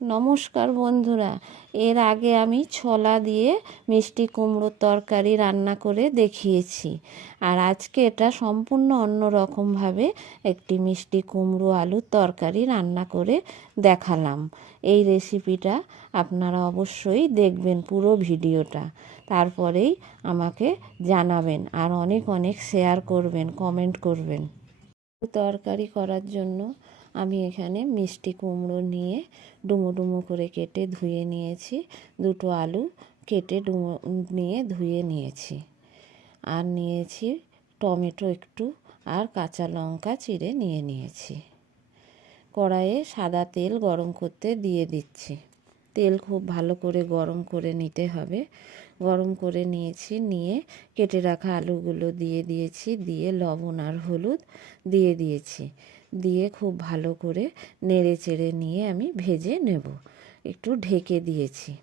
নমস্কার বন্ধুরা, এর আগে আমি ছোলা দিয়ে মিষ্টি কুমড়োর তরকারি রান্না করে দেখিয়েছি। আর আজকে এটা সম্পূর্ণ অন্য রকমভাবে একটি মিষ্টি কুমড়ো আলুর তরকারি রান্না করে দেখালাম। এই রেসিপিটা আপনারা অবশ্যই দেখবেন পুরো ভিডিওটা। তারপরেই আমাকে জানাবেন আর অনেক অনেক শেয়ার করবেন, কমেন্ট করবেন। তরকারি করার জন্য আমি এখানে মিষ্টি কুমড়ো নিয়ে ডুমো ডুমো করে কেটে ধুয়ে নিয়েছি। দুটো আলু কেটে ডুমো নিয়ে ধুয়ে নিয়েছি। আর নিয়েছি টমেটো একটু আর কাঁচা লঙ্কা চিড়ে নিয়ে নিয়েছি। কড়াইয়ে সাদা তেল গরম করতে দিয়ে দিচ্ছি। তেল খুব ভালো করে গরম করে নিতে হবে। গরম করে নিয়েছি, নিয়ে কেটে রাখা আলুগুলো দিয়ে দিয়েছি, দিয়ে লবণ আর হলুদ দিয়ে দিয়েছি। দিয়ে খুব ভালো করে নেড়ে চেড়ে নিয়ে আমি ভেজে নেব। একটু ঢেকে দিয়েছি।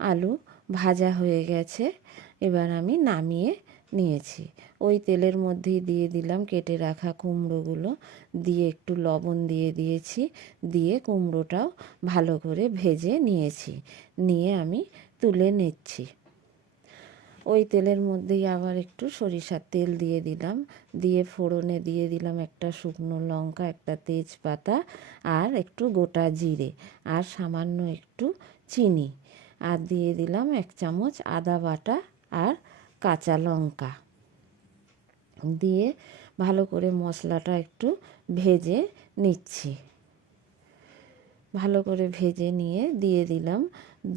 আলু ভাজা হয়ে গেছে, এবার আমি নামিয়ে নিয়েছি। ওই তেলের মধ্যেই দিয়ে দিলাম কেটে রাখা কুমড়োগুলো। দিয়ে একটু লবণ দিয়ে দিয়েছি, দিয়ে কুমড়োটাও ভালো করে ভেজে নিয়েছি। নিয়ে আমি তুলে নিচ্ছি। ওই তেলের মধ্যেই আবার একটু সরিষার তেল দিয়ে দিলাম। দিয়ে ফোড়নে দিয়ে দিলাম একটা শুকনো লঙ্কা, একটা তেজপাতা আর একটু গোটা জিরে আর সামান্য একটু চিনি। আর দিয়ে দিলাম এক চামচ আদা বাটা আর কাঁচা লঙ্কা। দিয়ে ভালো করে মশলাটা একটু ভেজে নিচ্ছি। ভালো করে ভেজে নিয়ে দিয়ে দিলাম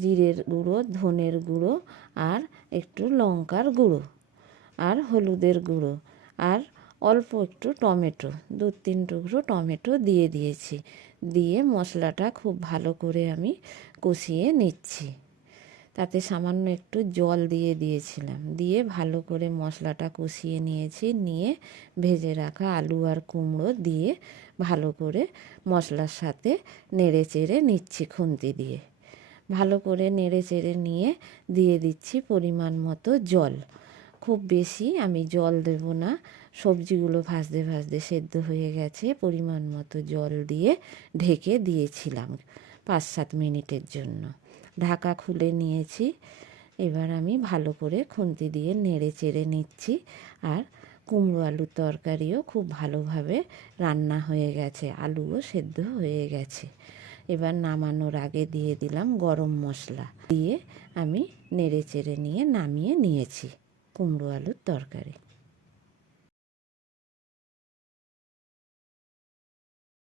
জিরের গুঁড়ো, ধনের গুঁড়ো আর একটু লঙ্কার গুঁড়ো আর হলুদের গুঁড়ো আর অল্প একটু টমেটো, দু তিন টুকরো টমেটো দিয়ে দিয়েছি। দিয়ে মশলাটা খুব ভালো করে আমি কষিয়ে নিচ্ছি। তাতে সামান্য একটু জল দিয়ে দিয়েছিলাম। দিয়ে ভালো করে মশলাটা কষিয়ে নিয়েছি। নিয়ে ভেজে রাখা আলু আর কুমড়ো দিয়ে ভালো করে মশলার সাথে নেড়ে চেড়ে নিচ্ছি খুন্তি দিয়ে। ভালো করে নেড়ে চেড়ে নিয়ে দিয়ে দিচ্ছি পরিমাণ মতো জল। খুব বেশি আমি জল দেব না। সবজিগুলো ভাজতে ভাজতে সেদ্ধ হয়ে গেছে। পরিমাণ মতো জল দিয়ে ঢেকে দিয়েছিলাম। পাঁচ সাত মিনিটের জন্য। ঢাকা খুলে নিয়েছি। এবার আমি ভালো করে খুন্তি দিয়ে নেড়ে চেড়ে নিচ্ছি। আর কুমড়ো আলুর তরকারিও খুব ভালোভাবে রান্না হয়ে গেছে, আলুও সেদ্ধ হয়ে গেছে। এবার নামানোর আগে দিয়ে দিলাম গরম মশলা। দিয়ে আমি নেড়ে চেড়ে নিয়ে নামিয়ে নিয়েছি কুমড়ো আলুর তরকারি।